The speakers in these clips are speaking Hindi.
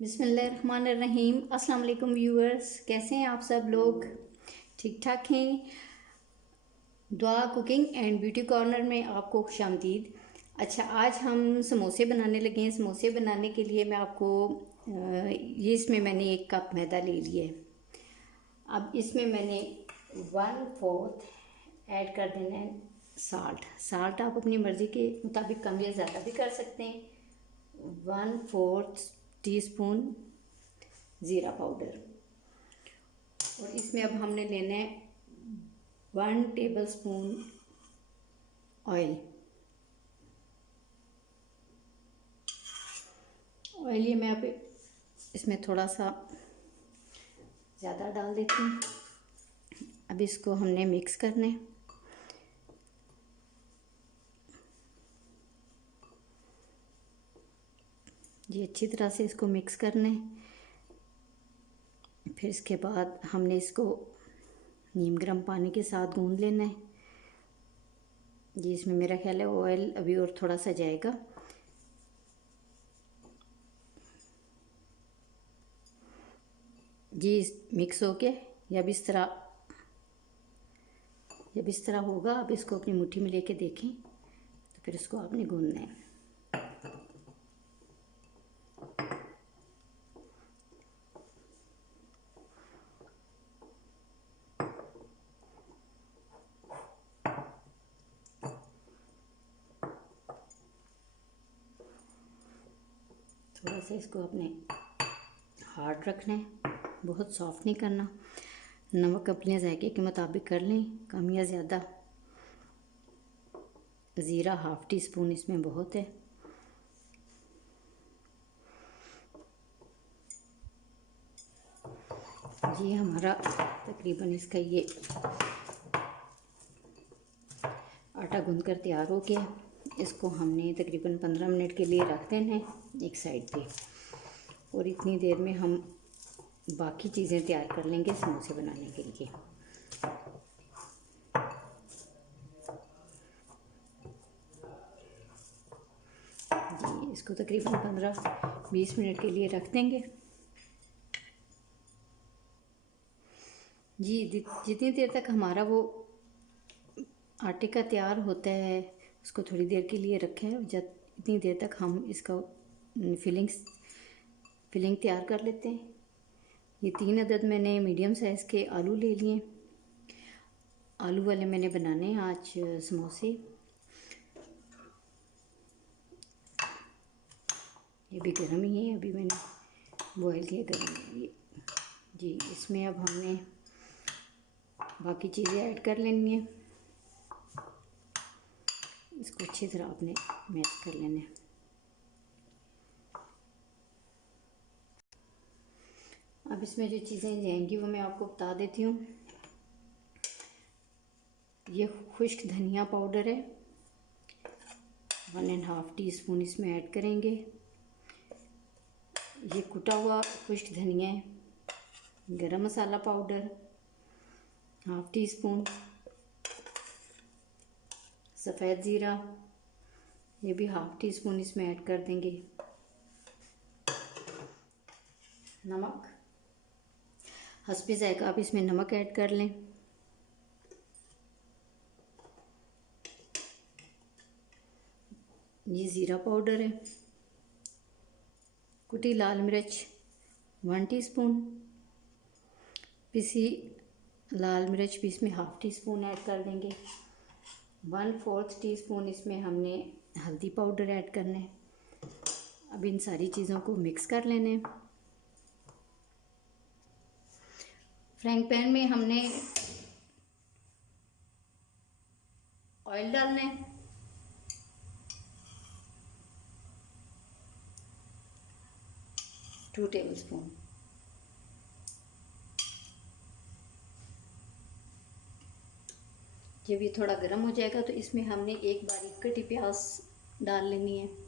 बिस्मिल्लाहिर्रहमानिर्रहीम। अस्सलाम वालेकुम व्यूअर्स, कैसे हैं आप सब लोग? ठीक ठाक हैं? दुआ कुकिंग एंड ब्यूटी कॉर्नर में आपको खुशामदीद। अच्छा, आज हम समोसे बनाने लगे हैं। समोसे बनाने के लिए मैं आपको ये इसमें मैंने 1 कप मैदा ले लिया है। अब इसमें मैंने 1/4 ऐड कर देना है साल्ट आप अपनी मर्ज़ी के मुताबिक कम या ज़्यादा भी कर सकते हैं। 1/4 टीस्पून ज़ीरा पाउडर। और इसमें अब हमने लेना है 1 टेबलस्पून ऑयल। ये मैं अब इसमें थोड़ा सा ज़्यादा डाल देती हूँ। अब इसको हमने मिक्स करना है। ये अच्छी तरह से इसको मिक्स करना है। फिर इसके बाद हमने इसको नीम गर्म पानी के साथ गूंद लेना है। जी, इसमें मेरा ख्याल है ऑयल अभी और थोड़ा सा जाएगा। जी, मिक्स हो के जब इस तरह होगा, अब इसको अपनी मुट्ठी में लेके देखें तो फिर इसको आपने गूंदना है। थोड़ा सा इसको अपने हार्ड रखना है, बहुत सॉफ्ट नहीं करना। नमक अपने जायके के मुताबिक कर लें, कम या ज़्यादा। ज़ीरा 1/2 टीस्पून इसमें बहुत है। ये हमारा तकरीबन इसका ये आटा गूंद कर तैयार हो गया। इसको हमने तकरीबन 15 मिनट के लिए रख देना है एक साइड पे। और इतनी देर में हम बाकी चीज़ें तैयार कर लेंगे समोसे बनाने के लिए। जी, इसको तकरीबन 15-20 मिनट के लिए रख देंगे। जी, जितनी देर तक हमारा वो आटे का तैयार होता है, उसको थोड़ी देर के लिए रखें। जब इतनी देर तक हम इसका फिलिंग तैयार कर लेते हैं। ये 3 अदद मैंने मीडियम साइज़ के आलू ले लिए। आलू वाले मैंने बनाने हैं आज समोसे। ये भी गर्म ही है, अभी मैंने बॉयल किया गर्म ये। जी, इसमें अब हमने बाकी चीज़ें ऐड कर लेनी है। इसको अच्छी तरह आपने मैश कर लेना है। अब इसमें जो चीज़ें जाएंगी वो मैं आपको बता देती हूँ। ये खुश्क धनिया पाउडर है, 1.5 टीस्पून इसमें ऐड करेंगे। ये कुटा हुआ खुश्क धनिया है। गरम मसाला पाउडर 1/2 टीस्पून। सफ़ेद ज़ीरा, ये भी 1/2 टीस्पून इसमें ऐड कर देंगे। नमक हस्बे ज़ायक़ा आप इसमें नमक ऐड कर लें। ये ज़ीरा पाउडर है। कुटी लाल मिर्च 1 टीस्पून। पिसी लाल मिर्च भी इसमें 1/2 टीस्पून ऐड कर देंगे। 1/4 टीस्पून इसमें हमने हल्दी पाउडर ऐड करना है। अब इन सारी चीज़ों को मिक्स कर लेना है। फ्राइंग पैन में हमने ऑयल डालना है। Two tablespoon. जब ये थोड़ा गर्म हो जाएगा तो इसमें हमने 1 बारीक कटी प्याज डाल लेनी है।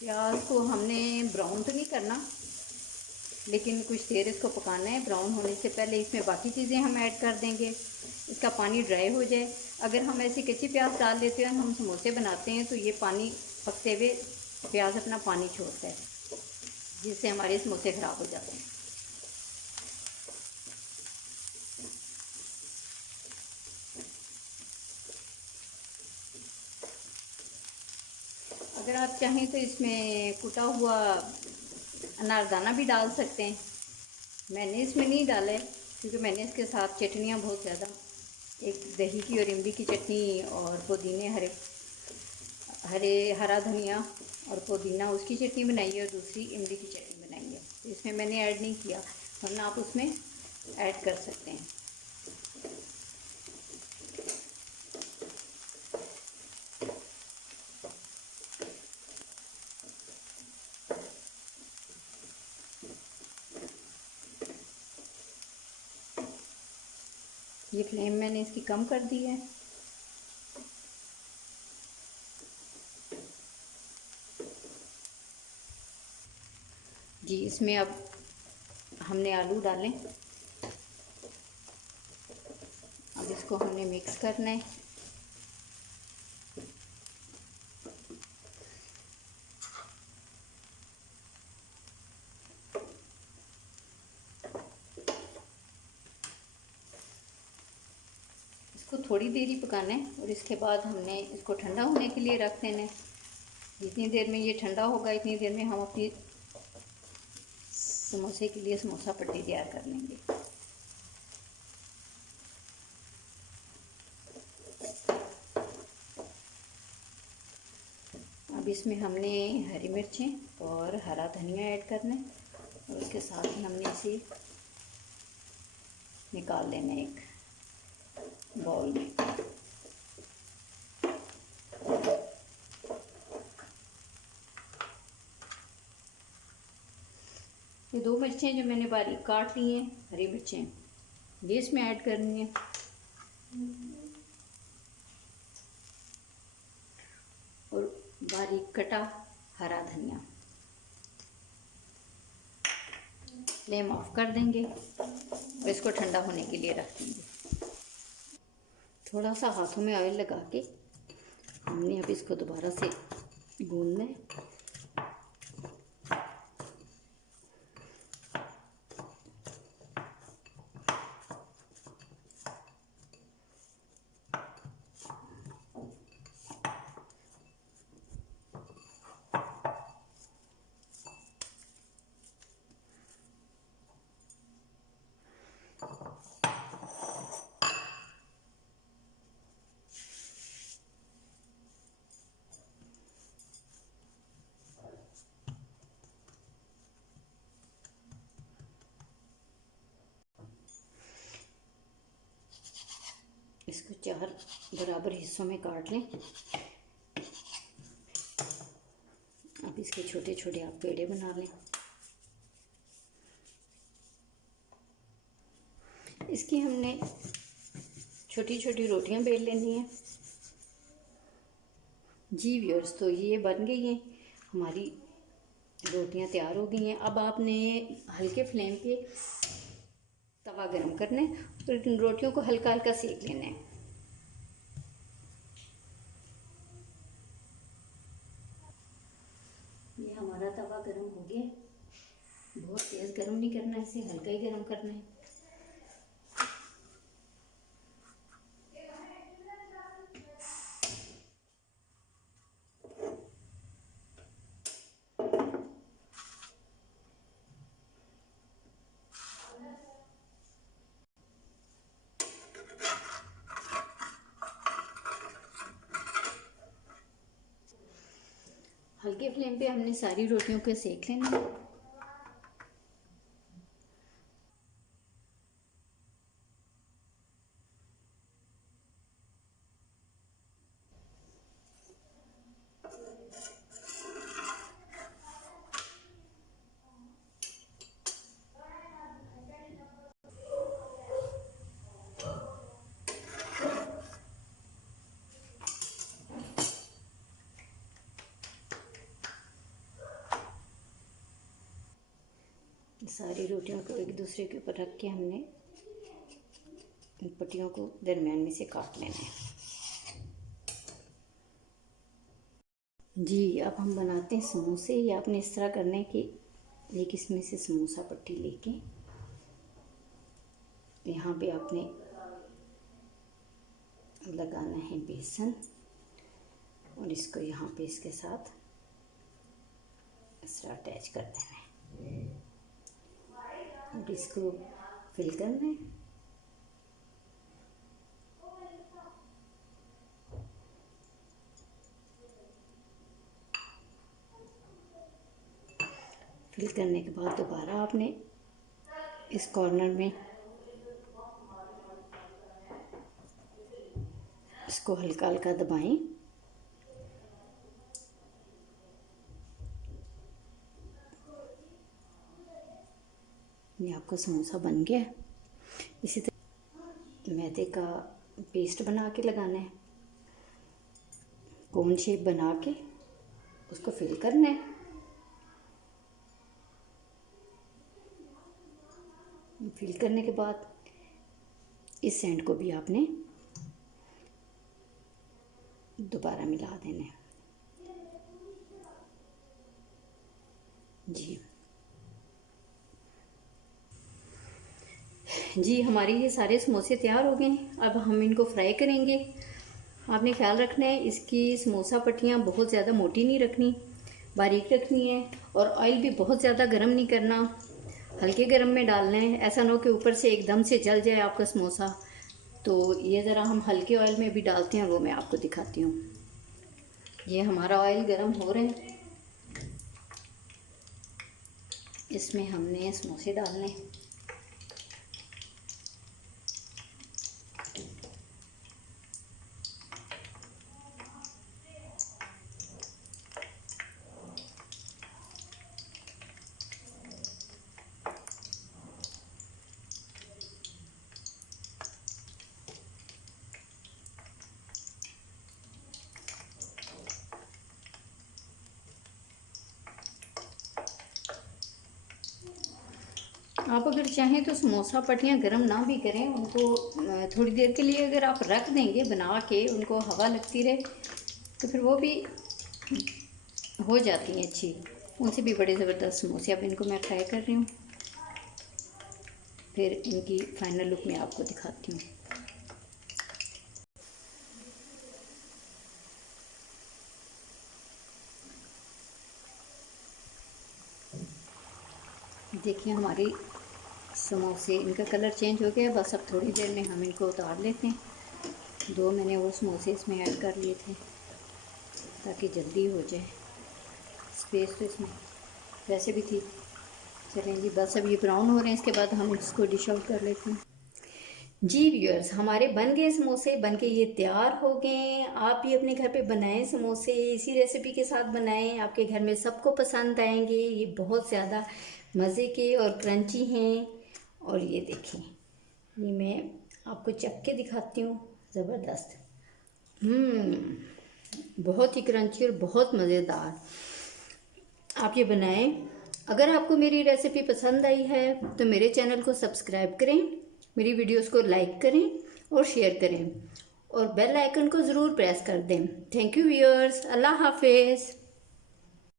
प्याज को हमने ब्राउन तो नहीं करना, लेकिन कुछ देर इसको पकाना है। ब्राउन होने से पहले इसमें बाकी चीज़ें हम ऐड कर देंगे, इसका पानी ड्राई हो जाए। अगर हम ऐसे कच्चे प्याज डाल देते हैं, हम समोसे बनाते हैं, तो ये पानी पकते हुए प्याज अपना पानी छोड़ता है, जिससे हमारे समोसे ख़राब हो जाते हैं। अगर आप चाहें तो इसमें कुटा हुआ अनारदाना भी डाल सकते हैं। मैंने इसमें नहीं डाला है, क्योंकि मैंने इसके साथ चटनियाँ बहुत ज़्यादा, एक दही की और इमली की चटनी और पुदीने हरा धनिया और पुदीना उसकी चटनी बनाई है, और दूसरी इमली की चटनी बनाई है। तो इसमें मैंने ऐड नहीं किया, वरना आप उसमें ऐड कर सकते हैं। ये फ्लेम मैंने इसकी कम कर दी है। जी, इसमें अब हमने आलू डालें। अब इसको हमने मिक्स करना है। इसको थोड़ी देर ही पकाना है, और इसके बाद हमने इसको ठंडा होने के लिए रख देना है। जितनी देर में ये ठंडा होगा, इतनी देर में हम अपनी समोसे के लिए समोसा पट्टी तैयार कर लेंगे। अब इसमें हमने हरी मिर्चें और हरा धनिया ऐड करना है, और उसके साथ ही हमने इसे निकाल लेना है एक बाउल में। ये 2 मिर्चें जो मैंने बारीक काट ली हैं, हरी मिर्चें, ये इसमें ऐड करनी है। और बारीक कटा हरा धनिया। फ्लेम ऑफ कर देंगे और इसको ठंडा होने के लिए रख देंगे। थोड़ा सा हाथों में ऑयल लगा के हमने अब इसको दोबारा से गूंदना है। इसको 4 बराबर हिस्सों में काट लें। अब इसके छोटे छोटे आप पेड़े बना लें। इसकी हमने छोटी छोटी रोटियां बेल लेनी है। जी व्यूअर्स, तो ये बन गई हैं हमारी रोटियां, तैयार हो गई हैं। अब आपने हल्के फ्लेम पे तवा गरम करना है और इन रोटियों को हल्का हल्का सेक लेना है। ये हमारा तवा गरम हो गया। बहुत तेज़ गरम नहीं करना है, इसे हल्का ही गरम करना है। हल्के फ्लेम पे हमने सारी रोटियों को सेक लेना है। सारी रोटियों को एक दूसरे के ऊपर रख के हमने इन पट्टियों को दरमियान में से काट लेना है। जी अब हम बनाते हैं समोसे। ये आपने इस तरह करना है कि एक इसमें से समोसा पट्टी लेके यहाँ पे आपने लगाना है बेसन और इसको यहाँ पे इसके साथ इस तरह अटैच कर देना है और इसको फिल करना है। फिल करने के बाद दोबारा आपने इस कॉर्नर में इसको हल्का हल्का दबाएं। ये आपका समोसा बन गया। इसी तरह मैदे का पेस्ट बना के लगाना है, कोन शेप बना के उसको फिल करना है। फिल करने के बाद इस एंड को भी आपने दोबारा मिला देना है। जी हमारे ये सारे समोसे तैयार हो गए हैं। अब हम इनको फ्राई करेंगे। आपने ख्याल रखना है इसकी समोसा पट्टियाँ बहुत ज़्यादा मोटी नहीं रखनी, बारीक रखनी है और ऑयल भी बहुत ज़्यादा गर्म नहीं करना, हल्के गर्म में डालना है। ऐसा ना हो कि ऊपर से एकदम से जल जाए आपका समोसा। तो ये ज़रा हम हल्के ऑयल में भी डालते हैं, वो मैं आपको दिखाती हूँ। ये हमारा ऑयल गर्म हो रहा है, इसमें हमने समोसे डालने हैं। आप अगर चाहें तो समोसा पट्टियाँ गर्म ना भी करें, उनको थोड़ी देर के लिए अगर आप रख देंगे बना के, उनको हवा लगती रहे तो फिर वो भी हो जाती हैं अच्छी। उनसे भी बड़े ज़बरदस्त समोसे। अब इनको मैं फ्राई कर रही हूँ, फिर इनकी फाइनल लुक मैं आपको दिखाती हूँ। देखिए हमारी समोसे, इनका कलर चेंज हो गया। बस अब थोड़ी देर में हम इनको उतार लेते हैं। 2 मैंने वो समोसे इसमें ऐड कर लिए थे ताकि जल्दी हो जाए। स्पेस तो इसमें वैसे भी थी। चलें जी, बस अब ये ब्राउन हो रहे हैं, इसके बाद हम इसको डिश आउट कर लेते हैं। जी व्यूअर्स, हमारे बन गए समोसे, बन के ये तैयार हो गए। आप भी अपने घर पे बनाएं समोसे, इसी रेसिपी के साथ बनाएं, आपके घर में सबको पसंद आएंगे। ये बहुत ज़्यादा मज़े के और क्रंची हैं। और ये देखें, ये मैं आपको चख के दिखाती हूँ। ज़बरदस्त, बहुत ही क्रंची और बहुत मज़ेदार। आप ये बनाएं। अगर आपको मेरी रेसिपी पसंद आई है तो मेरे चैनल को सब्सक्राइब करें, मेरी वीडियोस को लाइक करें और शेयर करें और बेल आइकन को ज़रूर प्रेस कर दें। थैंक यू व्यूअर्स, अल्लाह हाफिज़।